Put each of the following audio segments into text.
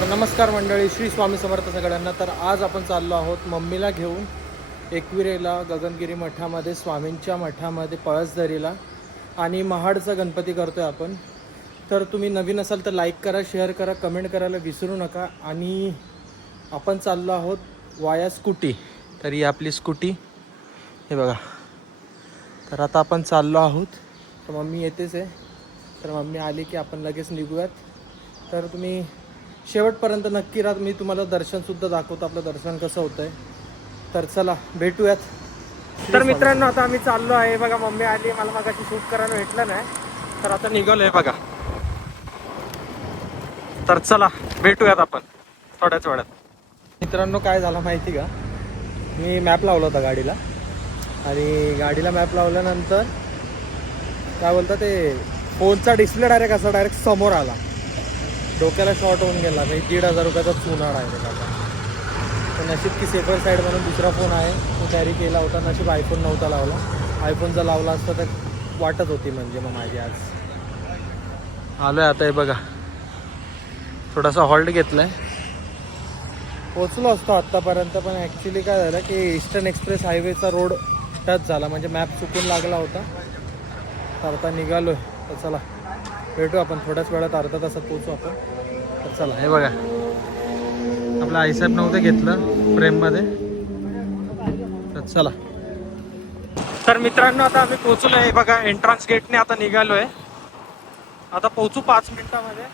तर नमस्कार मंडळी, श्री स्वामी समर्थ सगळ्यांना. तर आज आपण चाललो आहोत मम्मीला घेऊन एकविरेला, गगनगिरी मठामध्ये, स्वामींच्या मठामध्ये, पळसदरीला आणि महाडचा गणपती करतोय आपण. तर तुम्ही नवीन असाल तर लाईक करा, शेअर करा, कमेंट करायला विसरू नका. आणि आपण चाललो आहोत वाया स्कूटी. तर ही आपली स्कूटी हे बघा. तर आता आपण चाललो आहोत. तर मम्मी येतेच आहे. तर मम्मी आली की आपण लगेच निघूयात. तर तुम्ही शेवटपर्यंत नक्की राहा. मी तुम्हाला दर्शनसुद्धा दाखवतो, आपलं दर्शन कसं होतं आहे. तर चला भेटूयात. तर मित्रांनो आता आम्ही चाललो आहे बघा. मम्मी आली, मला मगाशी शूट करायला भेटलं नाही, तर आता निघालो आहे बघा. तर चला भेटूयात आपण थोड्याच वेळात. मित्रांनो काय झालं माहिती का, मी मॅप लावला होता गाडीला आणि गाडीला मॅप लावल्यानंतर काय बोलतं ते फोनचा डिस्प्ले डायरेक्ट समोर आला. डोक्याला शॉर्ट होऊन गेला. म्हणजे 1,500 रुपयाचा चुना डायरेक्ट आता. तर नशीब की सेफर साईड म्हणून दुसरा फोन आहे, तो कॅरी केला होता. नशीब आयफोन नव्हता लावला. आयफोन जर लावला असता तर वाटत होती म्हणजे मग माझी. आज आलो आहे आता हे बघा. थोडासा हॉल्ट घेतला आहे. पोचलो असतो आत्तापर्यंत, पण ॲक्च्युली काय झालं की ईस्टर्न एक्सप्रेस हायवेचा रोड टच झाला, म्हणजे मॅप चुकून लागला होता. तर आता निघालो आहे. तर चला भेटू आपण थोड्याच वेळात, अर्धा तासात पोचू आपण. तर चला हे बघा, आपलं आईसाहेब नव्हतं घेतलं फ्रेममध्ये. तर चला. तर मित्रांनो आता आम्ही पोचलो आहे बघा. एंट्रन्स गेटने आता निघालो आहे. आता पोचू 5 मिनिटामध्ये.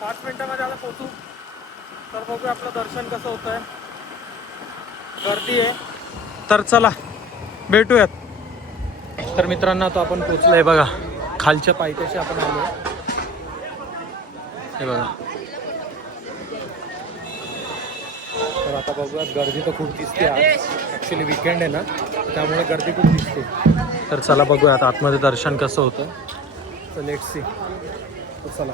5 मिनिटामध्ये आता पोचू. तर बघूया आपलं दर्शन कसं होतं आहे. गर्दी आहे. तर चला भेटूयात. तर मित्रांनो आता आपण पोचलो आहे बघा. खालच्या पायथ्याशी आपण आलो. हे बघा. तर आता बघूयात. गर्दी तर खूप दिसते आज. ॲक्च्युली वीकेंड आहे ना, त्यामुळे गर्दी खूप दिसते. तर चला बघूया आता आतमध्ये दर्शन कसं होतं. तर लेट्स सी. तर चला.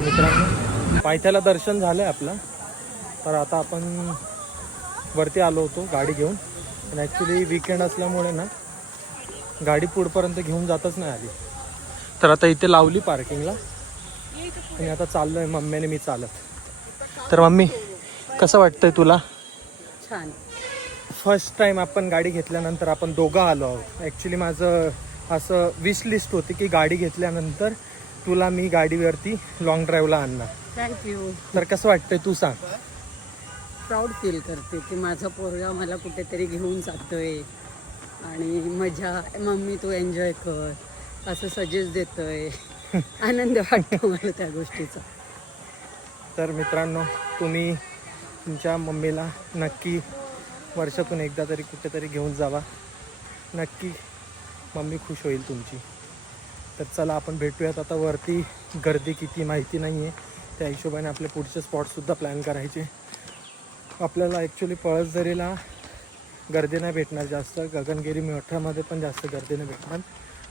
मित्रांनो पायथ्याला दर्शन झालं आहे आपलं. तर आता आपण वरती आलो होतो गाडी घेऊन, पण ॲक्च्युली वीकेंड असल्यामुळे ना गाडी पुढपर्यंत घेऊन जातच नाही आली. तर आता इथे लावली पार्किंगला आणि आता चाललो आहे मम्मीने मी चालत. तर मम्मी कसं वाटतंय तुला? छान. फर्स्ट टाईम आपण गाडी घेतल्यानंतर आपण दोघं आलो आहोत. ॲक्च्युली माझं असं विश लिस्ट होती की गाडी घेतल्यानंतर तुला मी गाडीवरती लॉंग ड्राईव्हला आणणार. थँक्यू. तर कसं वाटतंय तू सांग. प्राऊड फील करते की माझा पोरगा मला कुठेतरी घेऊन जातोय आणि मजा. मम्मी तू एन्जॉय कर असं सजेस्ट देतोय. आनंद वाटतो मला त्या गोष्टीचा. तर मित्रांनो तुम्ही तुमच्या मम्मीला नक्की वर्षातून एकदा तरी कुठेतरी घेऊन जावा. नक्की मम्मी खुश होईल तुमची. तर चला आपण भेटूयात आता. वरती गर्दी किती माहिती नाही आहे, त्या हिशोबाने आपले पुढचे स्पॉटसुद्धा प्लॅन करायचे. आपल्याला ॲक्च्युली पळसदरीला गर्दी नाही भेटणार जास्त. गगनगिरी मठामध्ये पण जास्त गर्दी नाही भेटणार.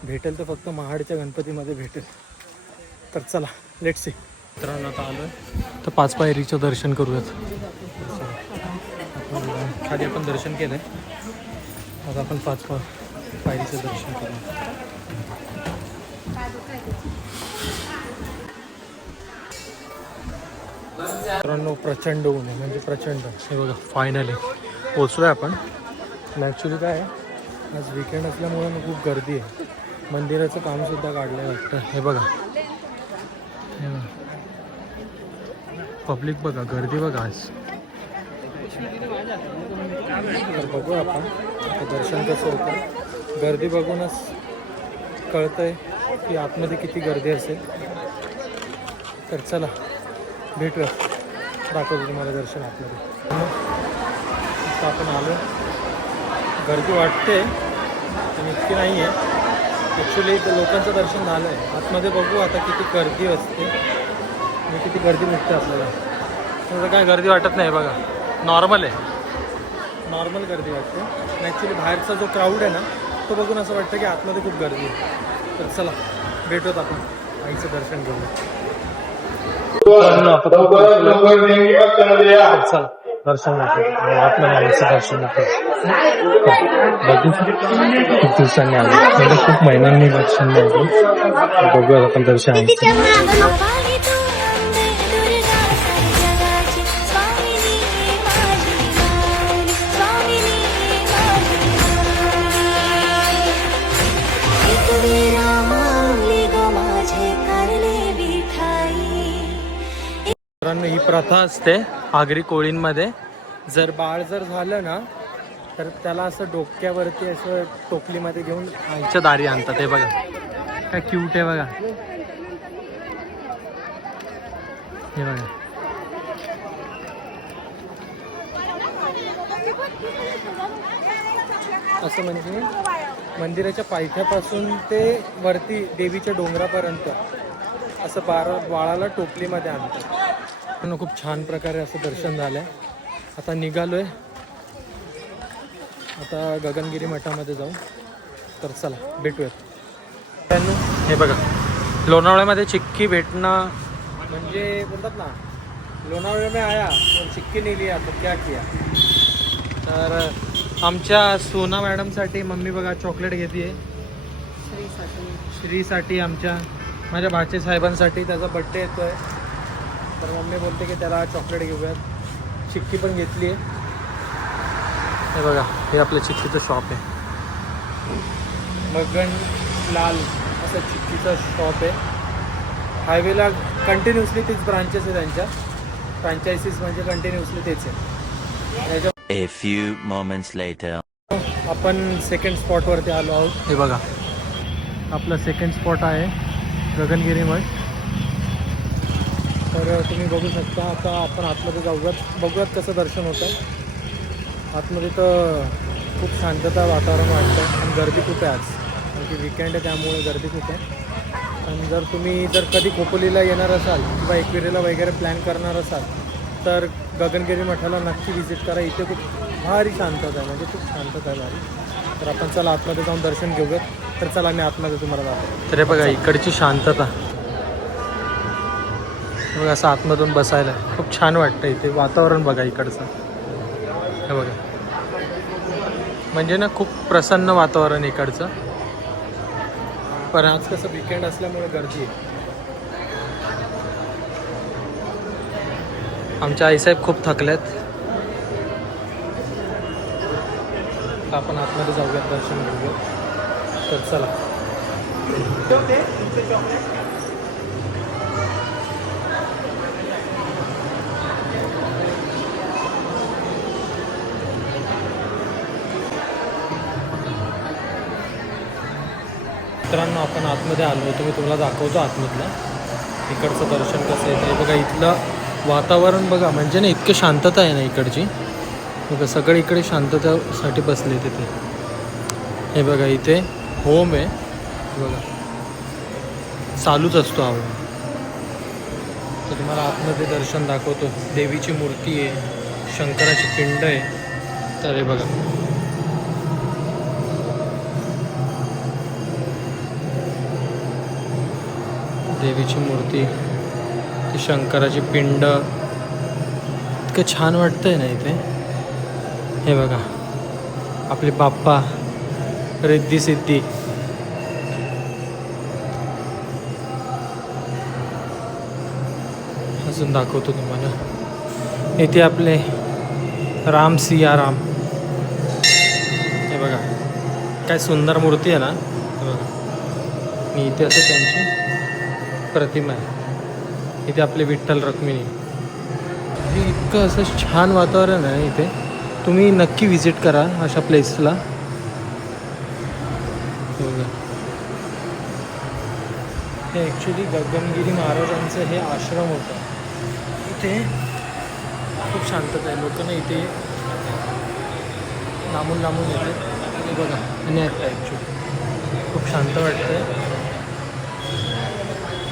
भेटेल तर फक्त महाडच्या गणपतीमध्ये भेटेल. तर चला लेट्स सी. मित्रांनो आता आलो आहे तर 5 पायरीचं दर्शन करूयात. खाली आपण दर्शन केलं आहे. आता आपण 5 पायरीचं दर्शन करूया. मित्रांनो प्रचंड ऊन आहे, म्हणजे प्रचंड. हे बघा फायनली पोचलो आहे आपण. ॲक्च्युली काय आहे, आज वीकेंड असल्यामुळे मग खूप गर्दी आहे. मंदिराचं कामसुद्धा काढलं आहे वाटतं. हे बघा, हे बघा पब्लिक बघा, गर्दी बघा आज. तर बघूया आपण आता दर्शन कसं होतं. गर्दी बघूनच कळतं आहे की आतमध्ये किती गर्दी असेल. तर चला भेटूया, दाखवतो तुम्हाला दर्शन आतमध्ये. आता आपण आलो. गर्दी वाटते पण इतकी नाही आहे. ॲक्च्युली लोकांचं दर्शन झालं आहे. आतमध्ये बघू आता किती गर्दी असते आणि किती गर्दी भेटते आपल्याला. तसं काय गर्दी वाटत नाही बघा, नॉर्मल आहे. नॉर्मल गर्दी वाटते. ॲक्च्युली बाहेरचा जो क्राऊड आहे ना, तो बघून असं वाटतं की आतमध्ये खूप गर्दी आहे. तर चला भेटूयात आपण आईचं दर्शन घेऊन. चला दर्शन घेतो आतमध्ये आल्याचं दर्शन घेतो बघू खूप दिवसांनी आलो म्हणजे खूप महिन्यांनी दर्शन घेतो बघूया आपण दर्शन ही प्रथा असते आगरी कोळींमध्ये जर बाळ जर झालं ना तर त्याला असं डोक्यावरती असं टोपलीमध्ये घेऊन आईच्या दारी आणतात. हे बघा काय क्यूट आहे बघा. हे बघा असं म्हणजे मंदिराच्या पायथ्यापासून ते वरती देवीच्या डोंगरापर्यंत असं बाळाला टोपलीमध्ये आणतात. खूप छान प्रकारे असं दर्शन झालंय. आता निघालोय आता गगनगिरी मठामध्ये जाऊ. तर चला भेटूयात. हे बघा लोणावळ्यामध्ये चिक्की भेटणं म्हणजे बोलतात ना लोणावळ्या में आया और चिक्की नाही लिया तो क्या किया. तर आमच्या सोना मॅडमसाठी मम्मी बघा चॉकलेट घेते श्रीसाठी आमच्या माझ्या भाचे साहेबांसाठी त्याचा बड्डे येतोय तर मम्मी बोलते की त्याला चॉकलेट घेऊयात. चिक्की पण घेतली आहे. हे बघा हे आपलं चिक्कीचं शॉप आहे मगन लाल असं चिक्कीचं शॉप आहे. हायवेला कंटिन्युअसली तीच ब्रांचेस आहे त्यांच्या फ्रँचायसीज म्हणजे कंटिन्युअसली तेच आहे. A few moments later. आपण सेकंड स्पॉटवरती आलो आहोत. हे बघा आपलं सेकंड स्पॉट आहे गगनगिरी मठ. तर तुम्ही बघू शकता. आता आपण आतमध्ये बघूयात कसं दर्शन होतं. आतमध्ये तर खूप शांतता वातावरण वाटतं आणि गर्दी खूप आहे आज कारण की विकेंड आहे त्यामुळे गर्दी खूप आहे. आणि जर कधी खोपोलीला येणार असाल किंवा एकविरेला वगैरे प्लॅन करणार असाल तर गगनगिरी मठाला नक्की व्हिजिट करा. इथे खूप भारी शांतता आहे म्हणजे खूप शांतता आहे भारी. तर आपण चला आतमध्ये जाऊन दर्शन घेऊयात. तर चला मी आतमध्ये तुम्हाला दाखवतो. तर हे बघा इकडची शांतता बघा असं आतमधून बसायला खूप छान वाटतं. इथे वातावरण बघा इकडचं. हे बघा म्हणजे ना खूप प्रसन्न वातावरण इकडचं. पण आज कसं विकेंड असल्यामुळे गर्दी आहे. आमच्या आईसाहेब खूप थकल्यात. आपण आतमध्ये जाऊयात दर्शन घेऊयात. तर चला मित्रांनो आपण आतमध्ये आलो होतो. मी तुम्हाला दाखवतो आतमधलं इकडचं दर्शन कसं येतं. हे बघा इथलं वातावरण बघा म्हणजे ना इतकं शांतता आहे ना इकडची. बघा सगळे इकडे शांततेसाठी बसले तिथे. हे बघा इथे होम आहे बघा चालूच असतो हा होम. तर तुम्हाला आतमध्ये दर्शन दाखवतो. देवीची मूर्ती आहे शंकराची पिंड आहे. तर हे बघा देवीची मूर्ती ती शंकराची पिंड इतकं छान वाटतंय ना इथे. हे बघा आपले बाप्पा रिद्धी सिद्धी. अजून दाखवतो तुम्हाला. इथे आपले राम सिया राम. हे बघा काय सुंदर मूर्ती आहे ना. हे बघा मी इथे असं त्यांची प्रतिमा आहे. इथे आपले विठ्ठल रुक्मिणी. हे इतकं असं छान वातावरण आहे इथे. तुम्ही नक्की विजिट करा अशा प्लेसला. हे ॲक्च्युली गगनगिरी महाराजांचं हे आश्रम होतं. इथे खूप शांतता आहे. लोक ना इथे लांबून येते. हे बघा आणि आता ॲक्च्युली खूप शांत वाटतं.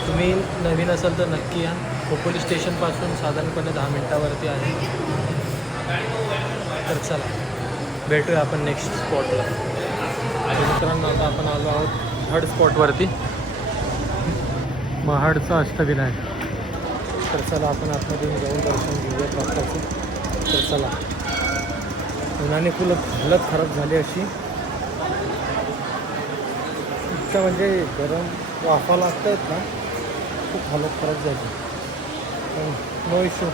तुम्ही नवीन असाल तर नक्की या. खोपोली स्टेशनपासून साधारणपणे 10 मिनटावरती आहे. तर चला भेटूया आपण नेक्स्ट स्पॉटला. मित्रांनो आता आपण आलो आहोत थर्ड स्पॉटवरती महाडचा अष्टविनायक. तर चला आपण आतमध्ये जाऊन दर्शन घेऊयात बाप्पाचं. तर चला, उन्हाने फुल हालत खराब झाली अशी. इतकं म्हणजे गरम वाफा लागत आहेत ना, खूप हालत खराब झाली. नो इश्यू,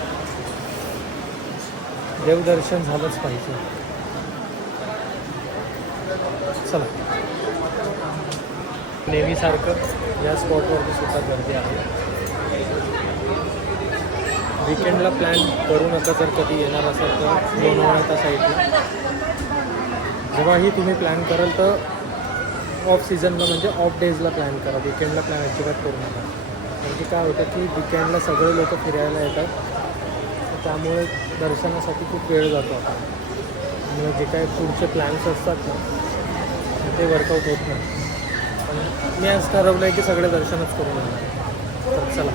देवदर्शन झालंच पाहिजे. चला, नेहमीसारखं या स्पॉटवरती सुद्धा गर्दी आहे. विकेंडला प्लॅन करू नका जर कधी येणार असेल तर लोणावळ्याच्या साईडला. जेव्हाही तुम्ही प्लॅन कराल तर ऑफ सीझनला म्हणजे ऑफ डेजला प्लॅन करा. विकेंडला प्लॅन अजिबात करू नका. कारण की काय होतं की विकेंडला सगळे लोक फिरायला येतात, त्यामुळे दर्शनासाठी खूप वेळ जातो आता. त्यामुळे जे काही पुढचे प्लॅन्स असतात ना ते वर्कआउट होत नाही. पण मी आज ठरवलं आहे की सगळे दर्शनच करून येणार. तर चला,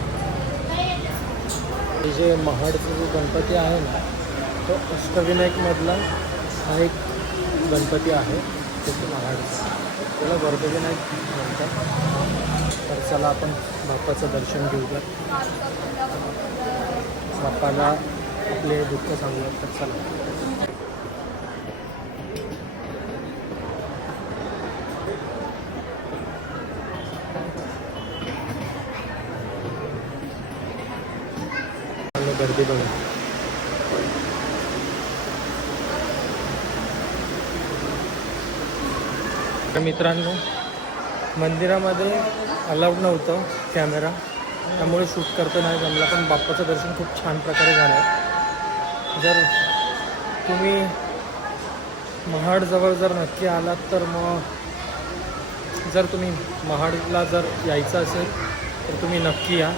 हे जे महाडचा जो गणपती आहे ना तो अष्टविनायकमधला हा एक गणपती आहे. तो महाडचा, त्याला वर्धविनायक म्हणतात. तर चला आपण बाप्पाचं दर्शन घेऊया, बाप्पाला आपले दुःख सांगूया. तर चला, गर्दी बघा. तर मित्रांनो, मंदिरामध्ये अलाउड नव्हतं कॅमेरा, त्यामुळे शूट करता नाही जमला. पण बाप्पाचं दर्शन खूप छान प्रकारे झालं. जर तुम्ही महाडजवळ जर नक्की आलात तर मग जर तुम्ही महाडला जर यायचं असेल तर तुम्ही नक्की या.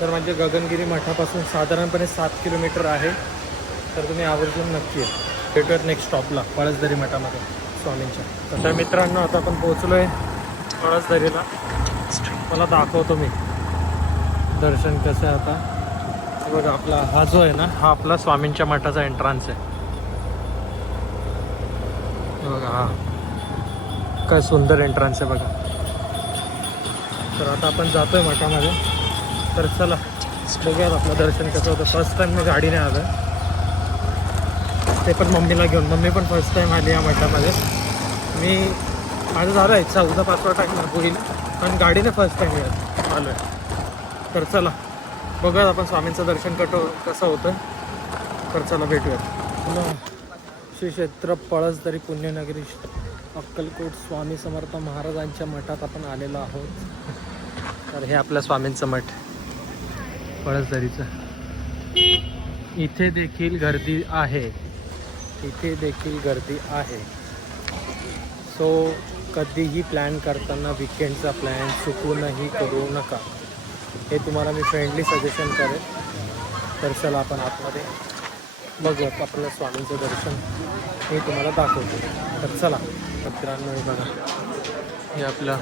तर म्हणजे गगनगिरी मठापासून साधारणपणे 7 किलोमीटर आहे. तर तुम्ही आवर्जून नक्की या. भेटूयात नेक्स्ट स्टॉपला पळसदरी मठामध्ये स्वामींच्या. तर मित्रांनो, आता आपण पोहोचलो आहे पळसदरीला. मला दाखवतो मी दर्शन कसं आहे आता. बघा, आपला हा जो आहे ना हा आपला स्वामींच्या मठाचा एंट्रन्स आहे. बघा, हा काय सुंदर एंट्रन्स आहे बघा. तर आता आपण जातोय मठामध्ये. तर चला बघूयात आपलं दर्शन कसं होतं. फर्स्ट टाईम मी गाडीने आलो आहे, ते पण मम्मीला घेऊन. मम्मी पण फर्स्ट टाईम आली या मठामध्ये. माझं झालं आहे 14-5वा टाईम होईल, पण गाडीने फर्स्ट टाईम आलो आहे. तर चला बघूयात आपण स्वामींचं दर्शन कसं होतं. तर चला भेटूयात. श्री क्षेत्र पळसदरी पुण्यनगरी अक्कलकोट स्वामी समर्थ महाराजांच्या मठात आपण आलेलो आहोत. तर हे आपल्या स्वामींचं मठ पळसदरीचं. इथे देखील गर्दी आहे, इथे देखील गर्दी आहे. सो कधीही प्लॅन करताना विकेंडचा प्लॅन चुकूनही करू नका, हे तुम्हाला मी फ्रेंडली सजेशन करेन. तर चला आपण आतमध्ये बघूयात आपल्या स्वामींचं दर्शन हे तुम्हाला दाखवतो. तर चला मित्रांनो, हे बघा, हे आपला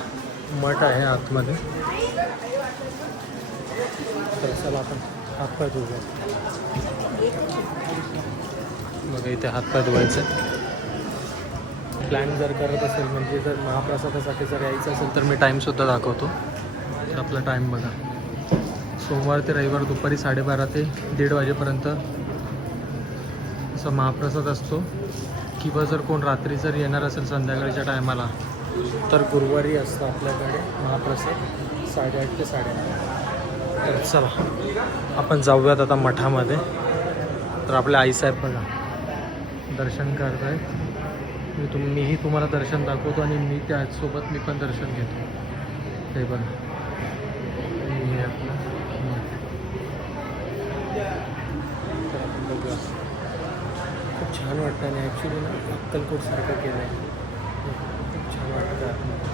मठ आहे आतमध्ये. तर चला आपण हातपाय धुवूया. बघा, इथे हातपाय धुवायचं. प्लॅन जर करत असेल म्हणजे जर महाप्रसादासाठी जर यायचं असेल तर मी टाईमसुद्धा दाखवतो. तर आपला टाईम बघा, सोमवार ते रविवार दुपारी 12:30 ते 1:30 वाजेपर्यंत असा महाप्रसाद असतो. किंवा जर कोण रात्री जर येणार असेल संध्याकाळच्या टायमाला तर गुरुवारी असतं आपल्याकडे महाप्रसाद 8:30 ते 9:30. तर चला आपण जाऊयात आता मठामध्ये. तर आपले आईसाहेब बघा दर्शन करत आहेत. मीही तुम्हाला दर्शन दाखवतो आणि मी त्याचसोबत मी पण दर्शन घेतो. ते बघा, हे आपलं मठ. तर आपण बघूया, खूप छान वाटतं. आणि ॲक्च्युली ना अक्कलकोटसारखं केलं आहे, खूप छान वाटतं आतमध्ये.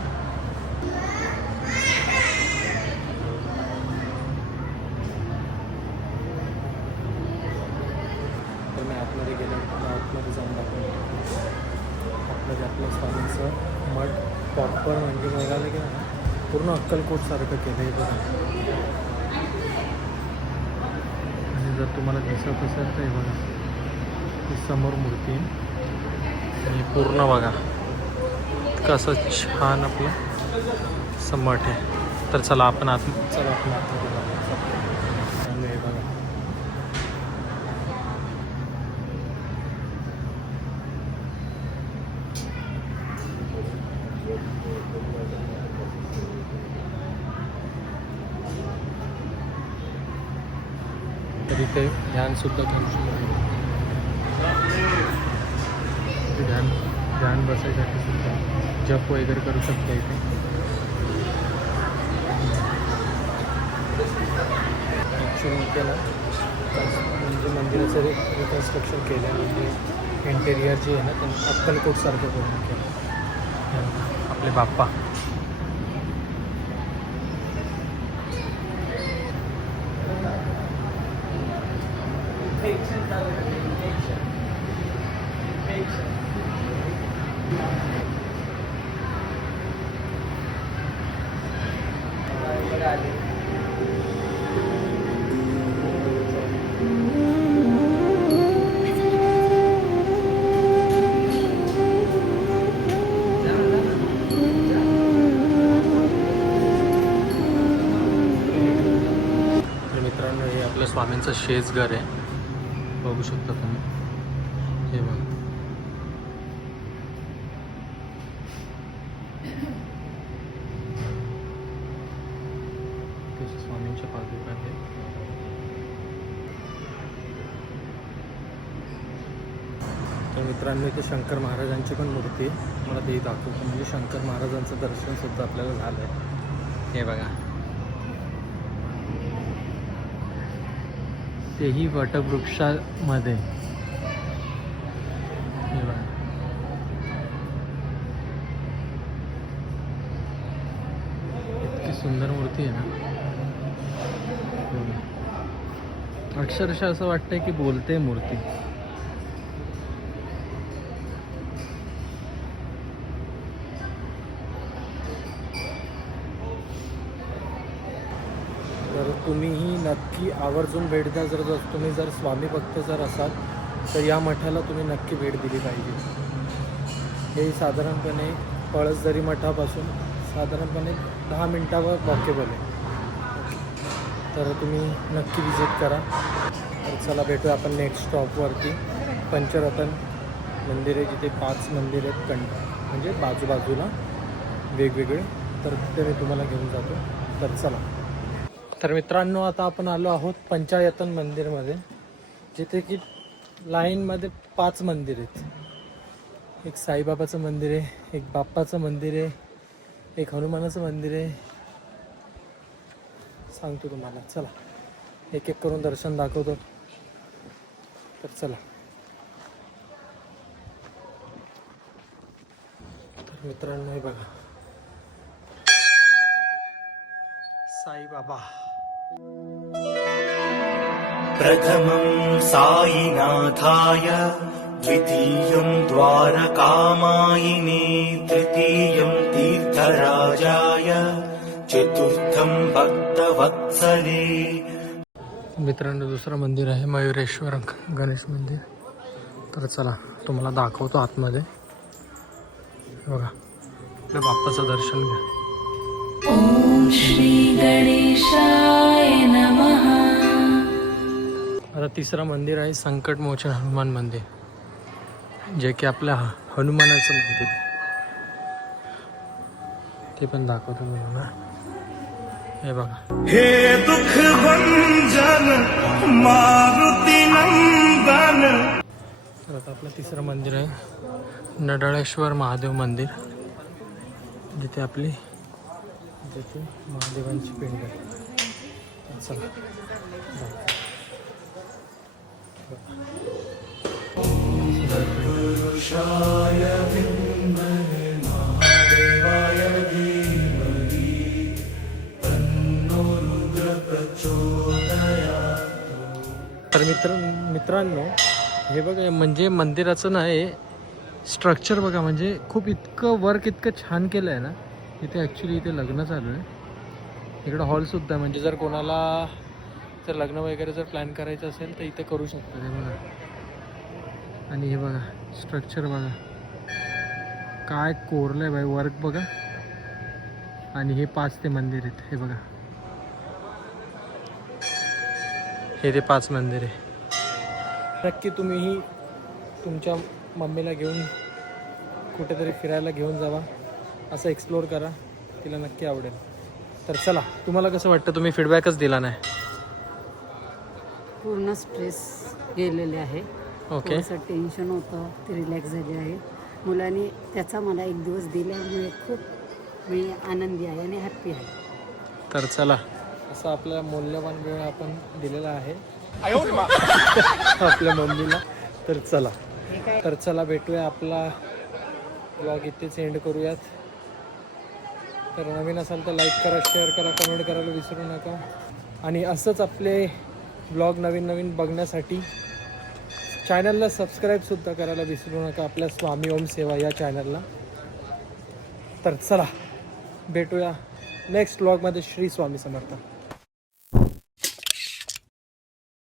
तर मी आतमध्ये गेलो, आतमध्ये जाऊन दाखवतो. आतमध्ये आपलं स्वामींचं मठ प्रॉपर म्हणजे बघायला गेलं ना पूर्ण अक्कलकोटसारखं केलं आहे बघा. आणि जर तुम्हाला दिसत असेल तर बघा, ही समोर मूर्ती आणि पूर्ण बघा कसं छान आपलं समट आहे. तर चला आपण चला आपण आतमध्ये बघा. तर इथे ध्यानसुद्धा घेऊ शकतो. इथे ध्यान बसायसाठी सुद्धा जप वगैरे करू शकता इथे. ॲक्च्युअली इथे ना म्हणजे मंदिराचं रिकन्स्ट्रक्शन केलं आहे. म्हणजे इंटेरियर जे आहे ना त्यांनी अक्कलकोटसारखं करून केलं. आपले बाप्पा मित्रांनो, हे आपलं स्वामींचं शेज घर आहे. बघू शकता तुम्ही. हे बघा. स्वामींच्या पादुका आहेत. तर मित्रांनो, इथे शंकर महाराजांची पण मूर्ती आहे. मला ते दाखवतो. म्हणजे शंकर महाराजांचं दर्शन सुद्धा आपल्याला झालं आहे. हे बघा. तेही वटवृक्षामध्ये. हे बघा. इतकी सुंदर मूर्ती आहे ना. अक्षरशः असं वाटतंय की बोलते मूर्ती. तर तुम्हीही नक्की आवर्जून भेट द्या. जर तुम्ही स्वामी भक्त असाल तर या मठाला तुम्ही नक्की भेट दिली पाहिजे. हे साधारणपणे पळसदरी मठापासून साधारणपणे 10 मिनिटावर वॉकेबल आहे. तर तुम्ही नक्की विजिट करा. तर चला भेटूया आपण नेक्स्ट स्टॉपवरती. पंचरत्न मंदिर आहे जिथे 5 मंदिर आहेत म्हणजे बाजूबाजूला वेगवेगळे. तर तिथे मी तुम्हाला घेऊन जातो. तर चला. तर मित्रांनो, आता आपण आलो आहोत पंचायतन मंदिरमध्ये, जिथे की लाईनमध्ये 5 मंदिर आहेत. एक साईबाबाचं मंदिर आहे, एक बाप्पाचं मंदिर आहे, एक हनुमानाचं मंदिर आहे. सांगतो तुम्हाला. चला एक एक करून दर्शन दाखवतो. तर चला. तर मित्रांनो, हे बघा साईबाबा. प्रथमं साईनाथाय, द्वितीयं द्वारकामायिने, तृतीयं तीर्थराजाय, चतुर्थं भक्तवत्सले. मित्रांनो, दुसरं मंदिर आहे मयुरेश्वर गणेश मंदिर. तर चला तुम्हाला दाखवतो आतमध्ये. बघा, आपल्या बाप्पाचं दर्शन घ्या. ओम श्री गणेशाय नमः. आता तिसरं मंदिर आहे संकटमोचन हनुमान मंदिर, जे की आपल्या हनुमानाचं मंदिर. ते पण दाखवतो तुम्हाला. हे बघा. हे दुख भंजन मारुती नंदन. तर आता आपलं तिसरं मंदिर आहे नडाळेश्वर महादेव मंदिर, जिथे महादेवांची पिंड आहे. चला. तर मित्रांनो, हे बघा, म्हणजे मंदिराचं ना हे स्ट्रक्चर बघा. म्हणजे खूप इतकं वर्क इतकं छान केलं आहे ना. इथे ॲक्च्युली इथे लग्न चालू आहे. इकडं हॉलसुद्धा आहे. म्हणजे जर कोणाला जर लग्न वगैरे जर प्लॅन करायचं असेल तर इथे करू शकतो. हे बघा. आणि हे बघा स्ट्रक्चर बघा काय कोरलं आहे बाई. वर्क बघा. आणि हे 5 ते मंदिर आहेत. हे बघा, हे ते 5 मंदिर आहे. नक्की तुम्हीही तुमच्या मम्मीला घेऊन कुठेतरी फिरायला घेऊन जावा. असं एक्सप्लोअर करा, तिला नक्की आवडेल. तर चला, तुम्हाला कसं वाटतं? तुम्ही फीडबॅकच दिला नाही. पूर्ण स्ट्रेस गेलेले आहे. ओके. थोडंसं टेन्शन होतं, ते रिलॅक्स झाले आहे. मुलांनी त्याचा मला एक दिवस दिल्यामुळे खूप मी आनंदी आहे आणि हॅप्पी आहे. तर चला, असं आपला मौल्यवान वेळ आपण दिलेला आहे आपल्या मम्मीला. तर चला भेटूया, आपला ब्लॉग इथेच एंड करूयात. तर नवीन असाल तर लाईक करा, शेअर करा, कमेंट करायला विसरू नका. आणि असंच आपले ब्लॉग नवीन बघण्यासाठी चॅनलला सबस्क्राईबसुद्धा करायला विसरू नका, आपल्या स्वामी ओम सेवा या चॅनलला. तर चला भेटूया नेक्स्ट ब्लॉगमध्ये. श्री स्वामी समर्थ.